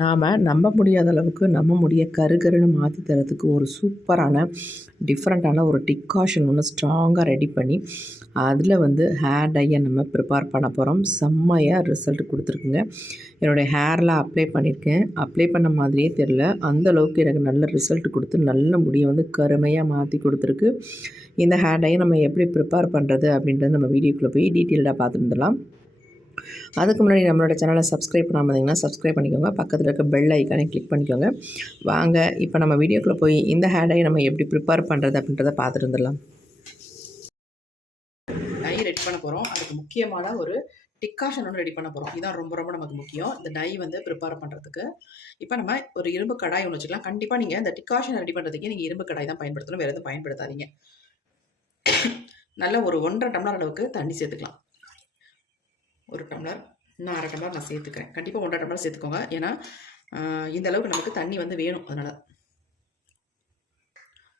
நாம் நம்ப முடியாத அளவுக்கு நம்ம முடிய கரு கருன்னு மாற்றி தரதுக்கு ஒரு சூப்பரான டிஃப்ரெண்ட்டான ஒரு டிக்காஷன் ஒன்று ஸ்ட்ராங்காக ரெடி பண்ணி அதில் வந்து ஹேர் டையை நம்ம ப்ரிப்பேர் பண்ண போகிறோம் செம்மையாக ரிசல்ட் கொடுத்துருக்குங்க. என்னுடைய ஹேரில் அப்ளை பண்ணியிருக்கேன் அப்ளை பண்ண மாதிரியே தெரில அந்தளவுக்கு எனக்கு நல்ல ரிசல்ட் கொடுத்து நல்ல முடியை வந்து கருமையாக மாற்றி கொடுத்துருக்கு. இந்த ஹேர் டையை நம்ம எப்படி ப்ரிப்பேர் பண்ணுறது அப்படின்றது நம்ம வீடியோக்குள்ளே போய் டீட்டெயில்டாக பார்த்துருந்துடலாம் அதுக்கு முன்னாடி நம்மளோட சேனலை சப்ஸ்கிரைப் பண்ணாமல் இருந்தீங்கன்னா சப்ஸ்கிரைப் பண்ணிக்கோங்க. பக்கத்தில் இருக்க பெல் ஐக்கானே கிளிக் பண்ணிக்கோங்க. வாங்க இப்போ நம்ம வீடியோக்குள்ளே போய் இந்த ஹேடை நம்ம எப்படி ப்ரிப்பேர் பண்ணுறது அப்படின்றத பார்த்துட்டு வந்துடலாம். டை ரெடி பண்ண போகிறோம் அதுக்கு முக்கியமான ஒரு டிக்காஷன் ஒன்று ரெடி பண்ண போகிறோம் இதுதான் ரொம்ப ரொம்ப நமக்கு முக்கியம். இந்த டை வந்து ப்ரிப்பேர் பண்ணுறதுக்கு இப்போ நம்ம ஒரு இரும்பு கடாய் ஒன்று வச்சுக்கலாம். கண்டிப்பாக நீங்கள் இந்த டிக்காஷன் ரெடி பண்ணுறதுக்கு நீங்கள் இரும்பு கடாய் தான் பயன்படுத்தணும். வேறு எதுவும் பயன்படுத்தாதீங்க. நல்ல ஒரு ஒன்றரை டம்ளர் அளவுக்கு தண்ணி சேர்த்துக்கலாம். ஒரு டம்ளர். இன்னும் அரை டம்ளர் நான் சேர்த்துக்கிறேன். கண்டிப்பாக ஒன்றரை டம்ளர் சேர்த்துக்கோங்க. ஏன்னா இந்த அளவுக்கு நமக்கு தண்ணி வந்து வேணும் அதனால்.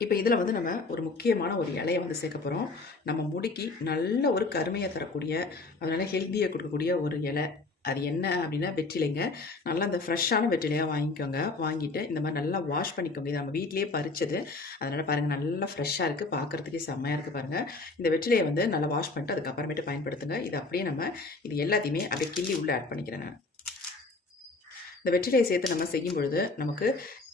இப்போ இதில் வந்து நம்ம ஒரு முக்கியமான ஒரு இலையை வந்து சேர்க்க போகிறோம் நம்ம முடிக்கு நல்ல ஒரு கருமையை தரக்கூடிய அதனால் ஹெல்த்தியாக கொடுக்கக்கூடிய ஒரு இலை. அது என்ன அப்படின்னா வெற்றிலைங்க. நல்லா அந்த ஃப்ரெஷ்ஷான வெற்றிலையாக வாங்கிக்கோங்க. வாங்கிட்டு இந்த மாதிரி நல்லா வாஷ் பண்ணிக்கோங்க. இது நம்ம வீட்லேயே பறிச்சது. அதனால் பாருங்கள் நல்லா ஃப்ரெஷ்ஷாக இருக்குது பார்க்குறதுக்கே செம்மையாக இருக்குது பாருங்கள் இந்த வெற்றிலையை வந்து நல்லா வாஷ் பண்ணிட்டு அதுக்கப்புறமேட்டு பயன்படுத்துங்க. இது அப்படியே நம்ம இது எல்லாத்தையுமே அப்படியே கிள்ளி உள்ளே ஆட் பண்ணிக்கிறேன் நான். இந்த வெற்றிலையை சேர்த்து நம்ம செய்யும் பொழுது நமக்கு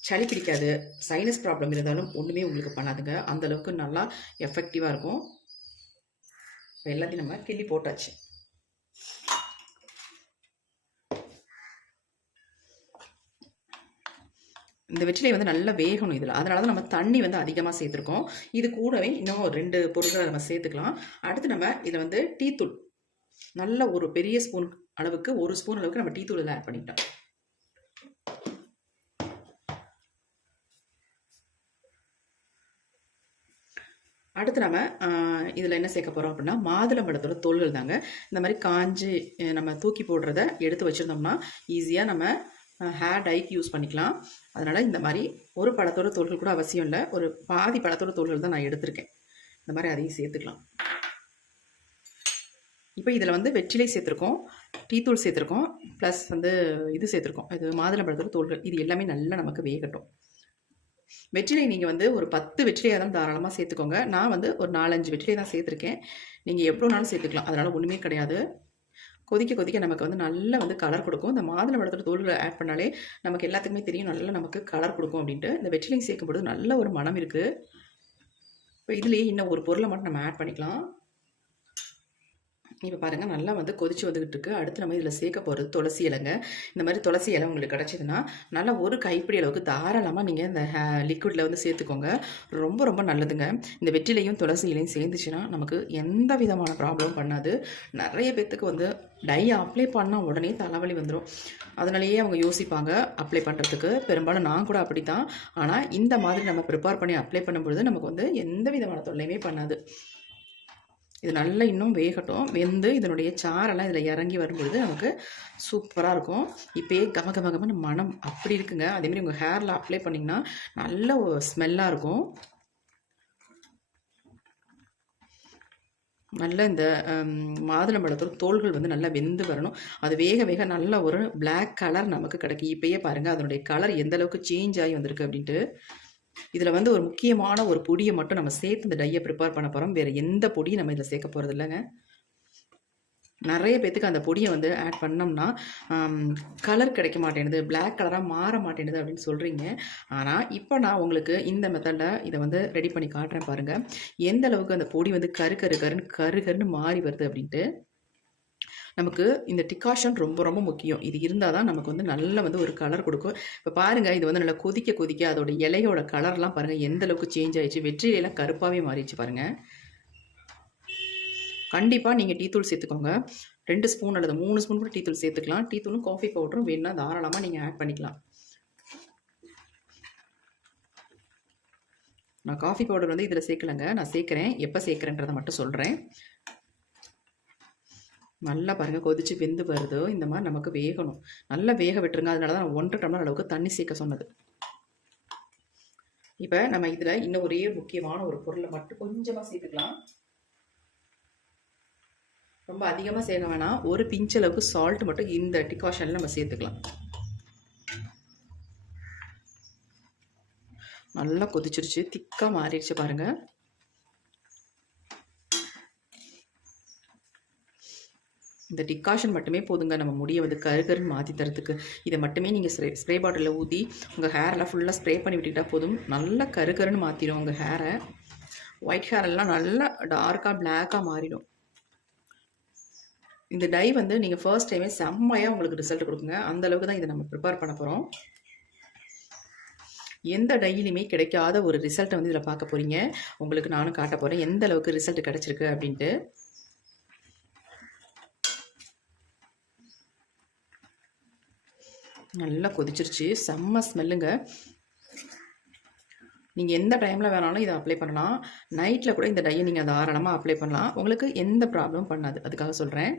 சளி பிடிக்காது சைனஸ் ப்ராப்ளம் இருந்தாலும் ஒன்றுமே உங்களுக்கு பண்ணாதுங்க. அந்தளவுக்கு நல்லா எஃபெக்டிவாக இருக்கும். எல்லாத்தையும் நம்ம கிள்ளி போட்டாச்சு. இந்த வெற்றிலை வந்து நல்லா வேகணும் இதில். அதனால தான் நம்ம தண்ணி வந்து அதிகமாக சேர்த்துருக்கோம். இது கூடவே இன்னும் ரெண்டு பொருட்களை நம்ம சேர்த்துக்கலாம். அடுத்து நம்ம இதில் வந்து டீத்தூள் நல்ல ஒரு பெரிய ஸ்பூன் அளவுக்கு ஒரு ஸ்பூன் அளவுக்கு நம்ம டீத்தூள் இதில் ஆட் பண்ணிட்டோம் அடுத்து நம்ம இதில் என்ன சேர்க்க போகிறோம் அப்படின்னா மாதுளம்பழத்தோட தோள்கள் தாங்க இந்த மாதிரி காஞ்சி நம்ம தூக்கி போடுறத எடுத்து வச்சுருந்தோம்னா ஈஸியாக நம்ம ஹேர் டைக்கு யூஸ் பண்ணிக்கலாம். அதனால் இந்த மாதிரி ஒரு பழத்தோட தோல்கள் கூட அவசியம் இல்லை. ஒரு பாதி பழத்தோட தோல்கள் தான் நான் எடுத்திருக்கேன். இந்த மாதிரி அதையும் சேர்த்துக்கலாம். இப்போ இதில் வந்து வெற்றிலை சேர்த்துருக்கோம் டீத்தூள் சேர்த்துருக்கோம் ப்ளஸ் வந்து இது சேர்த்துருக்கோம். இது மாதுளம்பழத்தோட தோல்கள். இது எல்லாமே நல்லா நமக்கு வேகட்டும். வெற்றிலை நீங்கள் வந்து ஒரு பத்து வெற்றிலையாக தான் தாராளமாக சேர்த்துக்கோங்க. நான் வந்து ஒரு நாலஞ்சு வெற்றிலை தான் சேர்த்துருக்கேன். நீங்கள் எவ்வளோனாலும் சேர்த்துக்கலாம். அதனால் ஒன்றுமே கிடையாது. கொதிக்க கொதிக்க நமக்கு வந்து நல்லா வந்து கலர் கொடுக்கும். இந்த மாதுளை பழத்தோட தோல்களை ஆட் பண்ணாலே நமக்கு எல்லாத்துக்குமே தெரியும். நல்லா நமக்கு கலர் கொடுக்கும் அப்படின்ட்டு. இந்த வெற்றிலையும் சேர்க்கும்போது நல்ல ஒரு மனம் இருக்குது இப்போ இதுலேயே இன்னும் ஒரு பொருளை மட்டும் நம்ம ஆட் பண்ணிக்கலாம். இப்போ பாருங்கள் நல்லா வந்து கொதிச்சு வந்துக்கிட்டு இருக்கு அடுத்து நம்ம இதில் சேர்க்க போகிறது துளசி இலைங்க. இந்த மாதிரி துளசி இலை உங்களுக்கு கிடச்சிதுன்னா நல்லா ஒரு கைப்பிடி அளவுக்கு தாராளமாக நீங்கள் இந்த லிக்விடில் வந்து சேர்த்துக்கோங்க. ரொம்ப ரொம்ப நல்லதுங்க. இந்த வெற்றிலையும் துளசி இலையும் சேர்ந்துச்சுன்னா நமக்கு எந்த விதமான ப்ராப்ளமும் பண்ணாது. நிறைய பேர்த்துக்கு வந்து டை அப்ளை பண்ணால் உடனே தலைவலி வந்துடும் அதனாலேயே அவங்க யோசிப்பாங்க அப்ளை பண்ணுறதுக்கு பெரும்பாலும் நான் கூட அப்படி தான் ஆனால் இந்த மாதிரி நம்ம ப்ரிப்பேர் பண்ணி அப்ளை பண்ணும்பொழுது நமக்கு வந்து எந்த விதமான தொல்லையுமே பண்ணாது. இது நல்லா இன்னும் வேகட்டும். வெந்து இதனுடைய சாரெல்லாம் இதில் இறங்கி வரும்பொழுது நமக்கு சூப்பராக இருக்கும். இப்போயே கம கம கமன்னு மனம் அப்படி இருக்குங்க. அதேமாதிரி உங்கள் ஹேரில் அப்ளை பண்ணிங்கன்னா நல்ல ஸ்மெல்லாக இருக்கும். நல்ல இந்த மாதுளம்பழத்தோட தோள்கள் வந்து நல்லா வெந்து வரணும். அது வேக வேக நல்ல ஒரு பிளாக் கலர் நமக்கு கிடைக்கும். இப்போயே பாருங்கள் அதனுடைய கலர் எந்த அளவுக்கு சேஞ்ச் ஆகி வந்திருக்கு அப்படின்ட்டு. இதில் வந்து ஒரு முக்கியமான ஒரு பொடியை மட்டும் நம்ம சேர்த்து இந்த டையை ப்ரிப்பேர் பண்ண போகிறோம் வேறு எந்த பொடியும் நம்ம இதில் சேர்க்க போகிறது இல்லைங்க. நிறைய பேத்துக்கு அந்த பொடியை வந்து ஆட் பண்ணோம்னா கலர் கிடைக்க மாட்டேங்குது பிளாக் கலராக மாற மாட்டேங்குது அப்படின்னு சொல்கிறீங்க ஆனால் இப்போ நான் உங்களுக்கு இந்த மெத்தடில் இதை வந்து ரெடி பண்ணி காட்டுறேன் பாருங்கள் எந்த அளவுக்கு அந்த பொடி வந்து கரு கரு கருன்னு கரு கருன்னு மாறி வருது அப்படின்ட்டு. நமக்கு இந்த டிகாஷன் ரொம்ப ரொம்ப முக்கியம். இது இருந்தால் தான் நமக்கு வந்து நல்ல வந்து ஒரு கலர் கொடுக்கும். இப்போ பாருங்கள் இது வந்து நல்லா கொதிக்க கொதிக்க அதோட இலையோட கலர்லாம் பாருங்கள் எந்த அளவுக்கு சேஞ்ச் ஆயிடுச்சு. வெற்றிலையெல்லாம் கருப்பாகவே மாறிடுச்சு பாருங்கள் கண்டிப்பாக நீங்கள் டீ தூள் சேர்த்துக்கோங்க. ரெண்டு ஸ்பூன் அல்லது மூணு ஸ்பூன் கூட டீ தூள் சேர்த்துக்கலாம். டீ தூளும் காஃபி பவுடரும் வேணும்னா தாராளமாக நீங்கள் ஆட் பண்ணிக்கலாம். நான் காஃபி பவுடர் வந்து இதில் சேர்க்கலைங்க. நான் சேர்க்குறேன். எப்போ சேர்க்குறேன்றதை மட்டும் சொல்கிறேன் நல்லா பாருங்கள் கொதிச்சு வெந்து வருதோ இந்த மாதிரி நமக்கு வேகணும். நல்லா வேக விட்டுருங்க. அதனால தான் நான் ஒன்றரை டம்ளர் அளவுக்கு தண்ணி சேர்க்க சொன்னது. இப்போ நம்ம இதில் இன்னும் ஒரே முக்கியமான ஒரு பொருளை மட்டும் கொஞ்சமாக சேர்த்துக்கலாம். ரொம்ப அதிகமாக சேர்க்க வேணாம். ஒரு பிஞ்ச் அளவுக்கு சால்ட் மட்டும் இந்த டிகாஷனில் நம்ம சேர்த்துக்கலாம். நல்லா கொதிச்சிருச்சு. திக்காக மாறிடுச்சு பாருங்கள் இந்த டிகாஷன் மட்டுமே போதுங்க. நம்ம முடியை வந்து கருகருன்னு மாற்றி தரத்துக்கு இதை மட்டுமே நீங்கள் ஸ்ப்ரே ஸ்ப்ரே பாட்டிலில் ஊற்றி உங்கள் ஹேரெல்லாம் ஃபுல்லாக ஸ்ப்ரே பண்ணி விட்டுக்கிட்டால் போதும். நல்லா கருகருன்னு மாற்றிடும் உங்கள் ஹேரை ஒயிட் ஹேர் எல்லாம் நல்லா டார்க்காக பிளாக்காக மாறிடும். இந்த டை வந்து நீங்கள் ஃபர்ஸ்ட் டைமே செம்மையாக உங்களுக்கு ரிசல்ட் கொடுக்குங்க. அந்த அளவுக்கு தான் இதை நம்ம ப்ரிப்பேர் பண்ண போகிறோம் எந்த டையிலுமே கிடைக்காத ஒரு ரிசல்ட்டை வந்து இதில் பார்க்க போகிறீங்க உங்களுக்கு நானும் காட்ட போகிறேன் எந்த அளவுக்கு ரிசல்ட் கிடச்சிருக்கு அப்படின்ட்டு. நல்லா கொதிச்சிருச்சு. செம்ம ஸ்மெல்லுங்க. நீங்கள் எந்த டைமில் வேணாலும் இதை அப்ளை பண்ணலாம். நைட்டில் கூட இந்த டையை நீங்கள் தாராளமாக அப்ளை பண்ணலாம். உங்களுக்கு எந்த ப்ராப்ளமும் பண்ணாது. அதுக்காக சொல்கிறேன்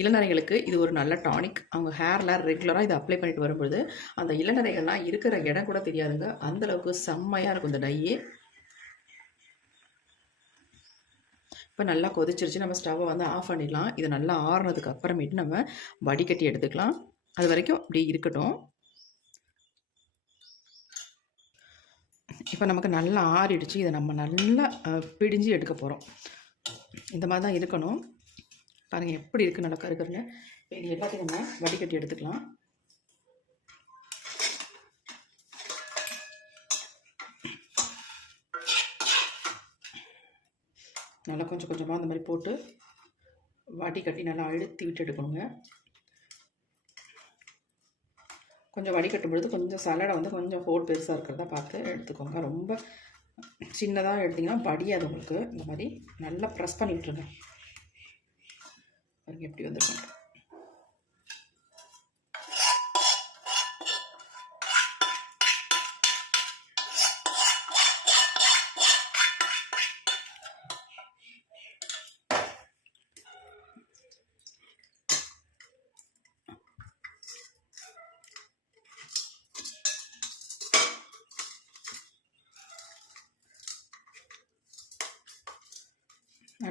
இளநரைகளுக்கு இது ஒரு நல்ல டானிக் அவங்க ஹேரில் ரெகுலராக இதை அப்ளை பண்ணிட்டு வரும்பொழுது அந்த இளநரைகள்லாம் இருக்கிற இடம் கூட தெரியாதுங்க. அந்தளவுக்கு செம்மையாக இருக்கும் இந்த டையே இப்போ நல்லா கொதிச்சிருச்சு. நம்ம ஸ்டவ்வை வந்து ஆஃப் பண்ணிடலாம். இது நல்லா ஆறுனதுக்கு அப்புறமேட்டு நம்ம வடிகட்டி எடுத்துக்கலாம். அது வரைக்கும் இப்படி இருக்கட்டும். இப்போ நமக்கு நல்லா ஆறிடுச்சு. இதை நம்ம நல்லா பிடிஞ்சு எடுக்க போகிறோம் இந்த மாதிரி தான் இருக்கணும். பாருங்கள் எப்படி இருக்குது நல்லா கருக்கருன்னு இது எல்லாத்தையும் நம்ம வடிகட்டி எடுத்துக்கலாம். நல்லா கொஞ்சம் கொஞ்சமாக அந்த மாதிரி போட்டு வாட்டி கட்டி நல்லா அழுத்தி விட்டு எடுக்கணுங்க. கொஞ்சம் வடிகட்டும் பொழுது கொஞ்சம் சலடை வந்து கொஞ்சம் ஹோல் பெருசாக இருக்கிறதா பார்த்து எடுத்துக்கோங்க. ரொம்ப சின்னதாக எடுத்திங்கன்னா படியாது உங்களுக்கு. இந்த மாதிரி நல்லா ப்ரெஸ் பண்ணி விட்டுருங்க. எப்படி வந்துருக்கோம்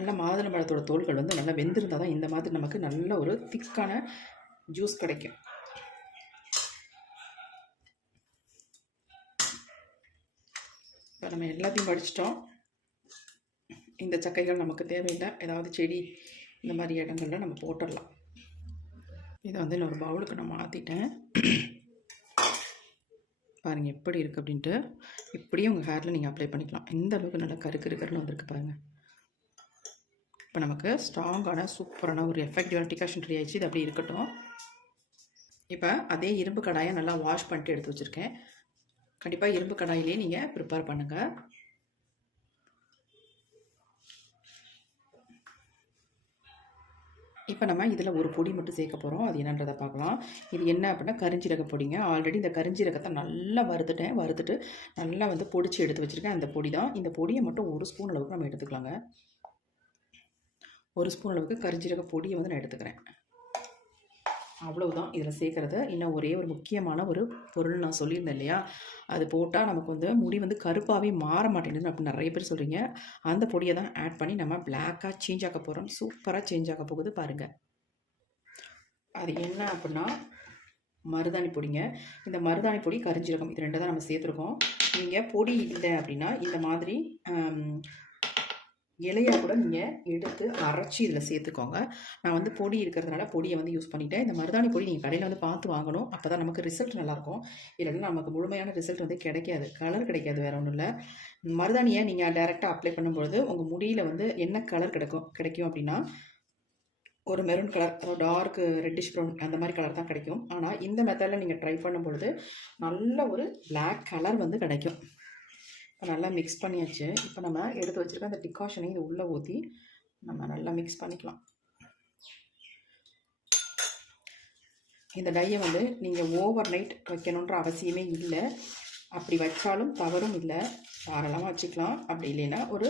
நல்ல மாதுளை பழத்தோட தோல்கள் வந்து நல்லா வெந்திருந்தால் தான் இந்த மாதிரி நமக்கு நல்ல ஒரு திக்கான ஜூஸ் கிடைக்கும். இப்போ நம்ம எல்லாத்தையும் படிச்சிட்டோம் இந்த சக்கைகள் நமக்கு தேவையில்லை. ஏதாவது செடி இந்த மாதிரி இடங்களில் நம்ம போட்டுடலாம். இதை வந்து இன்னொரு பவுலுக்கு நான் மாற்றிட்டேன் பாருங்கள் எப்படி இருக்குது அப்படின்ட்டு. இப்படியே உங்கள் ஹேரில் நீங்கள் அப்ளை பண்ணிக்கலாம். எந்த அளவுக்கு நல்லா கருக்கு கருன்னு வந்திருக்கு பாருங்கள் இப்போ நமக்கு ஸ்ட்ராங்கான சூப்பரான ஒரு எஃபெக்டிவான டிகாஷன் ரெடி ஆயிடுச்சு. இது அப்படி இருக்கட்டும். இப்போ அதே இரும்பு கடாயை நல்லா வாஷ் பண்ணிட்டு எடுத்து வச்சுருக்கேன். கண்டிப்பாக இரும்பு கடாயிலே நீங்கள் ப்ரிப்பேர் பண்ணுங்கள் இப்போ நம்ம இதில் ஒரு பொடி மட்டும் சேர்க்க போகிறோம் அது என்னன்றதை பார்க்கலாம். இது என்ன அப்படின்னா கரிஞ்சீரக பொடிங்க. ஆல்ரெடி இந்த கரிஞ்சீரகத்தை நல்லா வறுத்துட்டேன். வறுத்துட்டு நல்லா வந்து பொடிச்சு எடுத்து வச்சுருக்கேன். அந்த பொடி தான் இந்த பொடியை மட்டும் ஒரு ஸ்பூன் அளவுக்கு நம்ம எடுத்துக்கலாங்க. ஒரு ஸ்பூன் அளவுக்கு கரிஞ்சீரக பொடியை வந்து நான் எடுத்துக்கிறேன். அவ்வளவுதான் இதில் சேர்க்குறது. இன்னும் ஒரே ஒரு முக்கியமான ஒரு பொருள் நான் சொல்லியிருந்தேன் இல்லையா? அது போட்டால் நமக்கு வந்து முடி வந்து கருப்பாகவே மாற மாட்டேங்குது அப்படி நிறைய பேர் சொல்கிறீங்க அந்த பொடியை தான் ஆட் பண்ணி நம்ம பிளாக்காக சேஞ்ச் ஆக போகிறோம் சூப்பராக சேஞ்ச் ஆக போகுது பாருங்கள் அது என்ன அப்படின்னா மருதாணி பொடிங்க. இந்த மருதாணி பொடி கரிஞ்சீரகம் இது ரெண்டு தான் நம்ம சேர்த்துருக்கோம். நீங்கள் பொடி இல்லை அப்படின்னா இந்த மாதிரி இலையாக கூட நீங்கள் எடுத்து அரைச்சி இதில் சேர்த்துக்கோங்க. நான் வந்து பொடி இருக்கிறதுனால பொடியை வந்து யூஸ் பண்ணிட்டேன். இந்த மருதாணி பொடி நீங்கள் கடையில் வந்து பார்த்து வாங்கணும். அப்போ தான் நமக்கு ரிசல்ட் நல்லாயிருக்கும். இல்லைன்னா நமக்கு முழுமையான ரிசல்ட் வந்து கிடைக்காது. கலர் கிடைக்காது வேறு ஒன்றும் இல்லை. மருதாணியை நீங்கள் டேரெக்டாக அப்ளை பண்ணும்பொழுது உங்கள் முடியில் வந்து என்ன கலர் கிடைக்கும் கிடைக்கும் அப்படின்னா ஒரு maroon colour dark reddish brown அந்த மாதிரி கலர் தான் கிடைக்கும். ஆனால் இந்த மெத்தடில் நீங்கள் ட்ரை பண்ணும்பொழுது நல்ல ஒரு பிளாக் கலர் வந்து கிடைக்கும். இப்போ நல்லா மிக்ஸ் பண்ணியாச்சு. இப்போ நம்ம எடுத்து வச்சுருக்க அந்த டிகாஷனை இது உள்ளே ஊற்றி நம்ம நல்லா மிக்ஸ் பண்ணிக்கலாம். இந்த டையை வந்து நீங்கள் ஓவர் நைட் வைக்கணுன்ற அவசியமே இல்லை. அப்படி வச்சாலும் தவறும் இல்லை. தாராளமாக வச்சுக்கலாம். அப்படி இல்லைன்னா ஒரு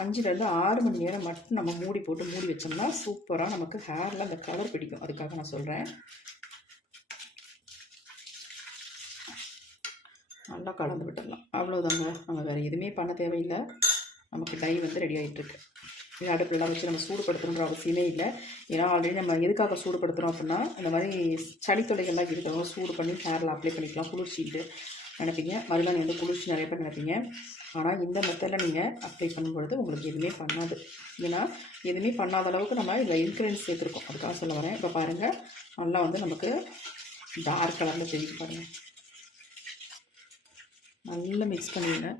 அஞ்சுலேருந்து ஆறு மணி நேரம் மட்டும் நம்ம மூடி போட்டு மூடி வச்சோம்னா சூப்பராக நமக்கு ஹேரில் அந்த கலர் பிடிக்கும். அதுக்காக நான் சொல்கிறேன் நல்லா கலந்து விட்டுடலாம். அவ்வளோதாங்க நம்ம வேறு எதுவுமே பண்ண தேவையில்லை. நமக்கு டை வந்து ரெடி ஆகிட்டுருக்கு இது அடுப்புலலாம் வச்சு நம்ம சூடுபடுத்தணுன்ற அவசியமே இல்லை. ஏன்னா ஆல்ரெடி நம்ம எதுக்காக சூடுபடுத்துகிறோம் அப்படின்னா இந்த மாதிரி சளி தொலைகள்லாம் இருக்கிறவங்க சூடு பண்ணி ஹேரில் அப்ளை பண்ணிக்கலாம். குளிர்ச்சிட்டு நினைப்பீங்க? மறுநாள் வந்து குளிர்ச்சி நிறைய பேர் நினைப்பீங்க. ஆனால் இந்த மெத்தடில் நீங்கள் அப்ளை பண்ணும்பொழுது உங்களுக்கு எதுவுமே பண்ணாது. ஏன்னா எதுவுமே பண்ணாத அளவுக்கு நம்ம இதில் இன்க்ரீடியன்ஸ் சேர்த்துருக்கோம். அதுக்காக சொல்ல வரேன். இப்போ பாருங்கள் நல்லா வந்து நமக்கு டார்க் கலரில் தெரியுது பாருங்கள் நல்லா மிக்ஸ் பண்ணிடுங்க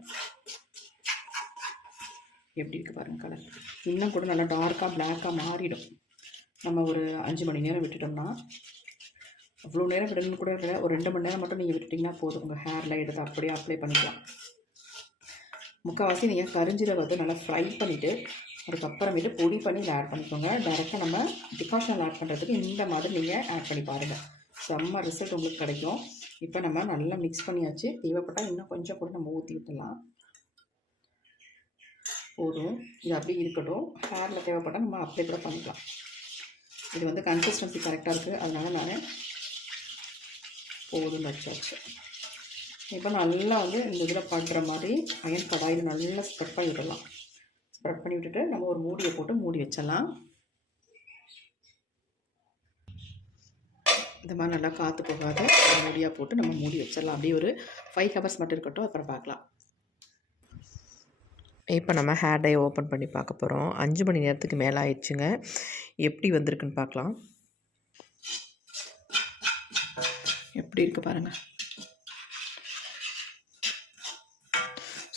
எப்படி இருக்குது பாருங்கள் கலர் இன்னும் கூட நல்லா டார்க்காக பிளாக்காக மாறிடும். நம்ம ஒரு அஞ்சு மணி நேரம் விட்டுட்டோம்னா அவ்வளோ நேரம் விடணும்னு கூட இல்லை. ஒரு ரெண்டு மணி நேரம் மட்டும் நீங்கள் விட்டுட்டிங்கன்னா போதும். உங்கள் ஹேரில் எடுத்து அப்படியே அப்ளை பண்ணிக்கலாம். முக்கால்வாசி நீங்கள் கரிஞ்சீரகத்தை நல்லா ஃப்ரை பண்ணிவிட்டு அதுக்கப்புறமேட்டு பொடி பண்ணி இதில் ஆட் பண்ணிக்கோங்க. டேரெக்டாக நம்ம டிகாஷனில் ஆட் பண்ணுறதுக்கு இந்த மாதிரி நீங்கள் ஆட் பண்ணி பாருங்கள் செம்ம ரிசல்ட் உங்களுக்கு கிடைக்கும். இப்போ நம்ம நல்லா மிக்ஸ் பண்ணியாச்சு. தேவைப்பட்டால் இன்னும் கொஞ்சம் கூட நம்ம ஊற்றி விட்டுடலாம். போதும். இது அப்படியே இருக்கட்டும். ஹேரில் தேவைப்பட்டால் நம்ம அப்ளை கூட பண்ணிக்கலாம். இது வந்து கன்சிஸ்டன்சி கரெக்டாக இருக்குது அதனால நான் போதும் வச்சாச்சு இப்போ நல்லா வந்து இந்த இதில் படுற மாதிரி அயன் கடாயில் நல்லா ஸ்ப்ரெட் பண்ணி விடலாம் ஸ்ப்ரெட் பண்ணி விட்டுட்டு நம்ம ஒரு மூடியை போட்டு மூடி வச்சிடலாம். இந்த மாதிரி நல்லா காற்று போகாத மூடியாக போட்டு நம்ம மூடி வச்சிடலாம். அப்படியே ஒரு ஃபைவ் ஹவர்ஸ் மட்டும் இருக்கட்டும். அப்புறம் பார்க்கலாம். இப்போ நம்ம ஹேர் டை ஓப்பன் பண்ணி பார்க்க போகிறோம் அஞ்சு மணி நேரத்துக்கு மேலே ஆயிடுச்சுங்க. எப்படி வந்திருக்குன்னு பார்க்கலாம். எப்படி இருக்கு பாருங்க.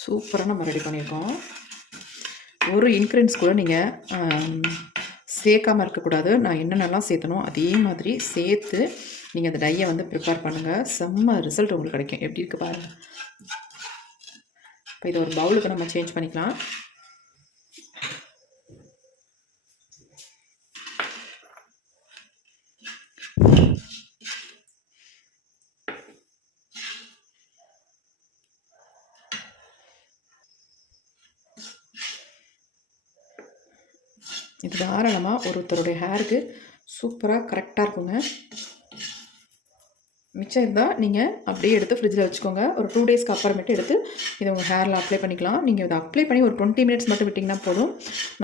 சூப்பராக நம்ம ரெடி பண்ணியிருக்கோம். ஒரு இன்க்ரீடியன்ஸ் கூட நீங்கள் சேர்க்காமல் இருக்கக்கூடாது. நான் என்னென்னலாம் சேர்த்தனோ அதே மாதிரி சேர்த்து நீங்கள் அந்த டையை வந்து ப்ரிப்பேர் பண்ணுங்கள் செம்ம ரிசல்ட் உங்களுக்கு கிடைக்கும். எப்படி இருக்குது பாருங்கள் இப்போ இதை ஒரு பவுலுக்கு நம்ம சேஞ்ச் பண்ணிக்கலாம் இது தாராளமாக ஒருத்தருடைய ஹேருக்கு சூப்பராக கரெக்டாக இருக்குங்க. மிச்சம் இருந்தால் நீங்கள் அப்படியே எடுத்து ஃப்ரிட்ஜில் வச்சுக்கோங்க. ஒரு டூ டேஸ்க்கு அப்புறமேட்டு எடுத்து இதை உங்கள் ஹேரில் அப்ளை பண்ணிக்கலாம். நீங்கள் இதை அப்ளை பண்ணி ஒரு டுவெண்ட்டி மினிட்ஸ் மட்டும் விட்டிங்கன்னா போதும்.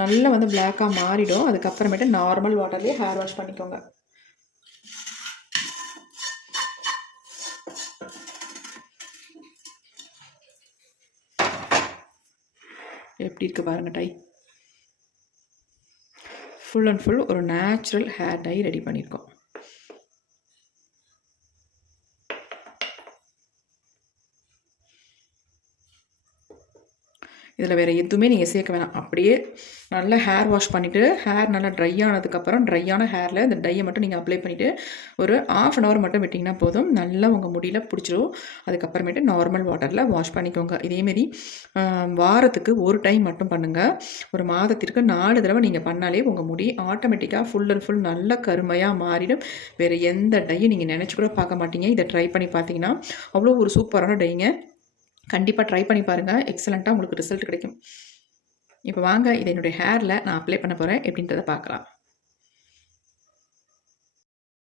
நல்லா வந்து பிளாக்காக மாறிடும். அதுக்கப்புறமேட்டு நார்மல் வாட்டர்லேயே ஹேர் வாஷ் பண்ணிக்கோங்க. எப்படி இருக்குது பாருங்கள் டை ஃபுல் அண்ட் ஃபுல் ஒரு நேச்சுரல் ஹேர் டை ரெடி பண்ணியிருக்கோம். இதில் வேறு எதுவுமே நீங்கள் சேர்க்க வேணாம். அப்படியே நல்லா ஹேர் வாஷ் பண்ணிவிட்டு ஹேர் நல்லா ட்ரை ஆனதுக்கப்புறம் ட்ரையான ஹேரில் இந்த டையை மட்டும் நீங்கள் அப்ளை பண்ணிவிட்டு ஒரு ஆஃப் அன் ஹவர் மட்டும் விட்டிங்கன்னா போதும். நல்லா உங்கள் முடியில் பிடிச்சிரும். அதுக்கப்புறமேட்டு நார்மல் வாட்டரில் வாஷ் பண்ணிக்கோங்க. இதேமாரி வாரத்துக்கு ஒரு டைம் மட்டும் பண்ணுங்கள் ஒரு மாதத்திற்கு நாலு தடவை நீங்கள் பண்ணாலே உங்கள் முடி ஆட்டோமேட்டிக்காக ஃபுல் அண்ட் ஃபுல் நல்ல கருமையாக மாறிடும். வேறு எந்த டையும் நீங்கள் நினச்சி கூட பார்க்க மாட்டீங்க. இதை ட்ரை பண்ணி பார்த்தீங்கன்னா அவ்வளோ ஒரு சூப்பரான டைங்க கண்டிப்பாக ட்ரை பண்ணி பாருங்கள் எக்ஸலண்ட்டாக உங்களுக்கு ரிசல்ட் கிடைக்கும். இப்போ வாங்க இதை என்னுடைய ஹேரில் நான் அப்ளை பண்ண போகிறேன் எப்படின்றத பார்க்கலாம்.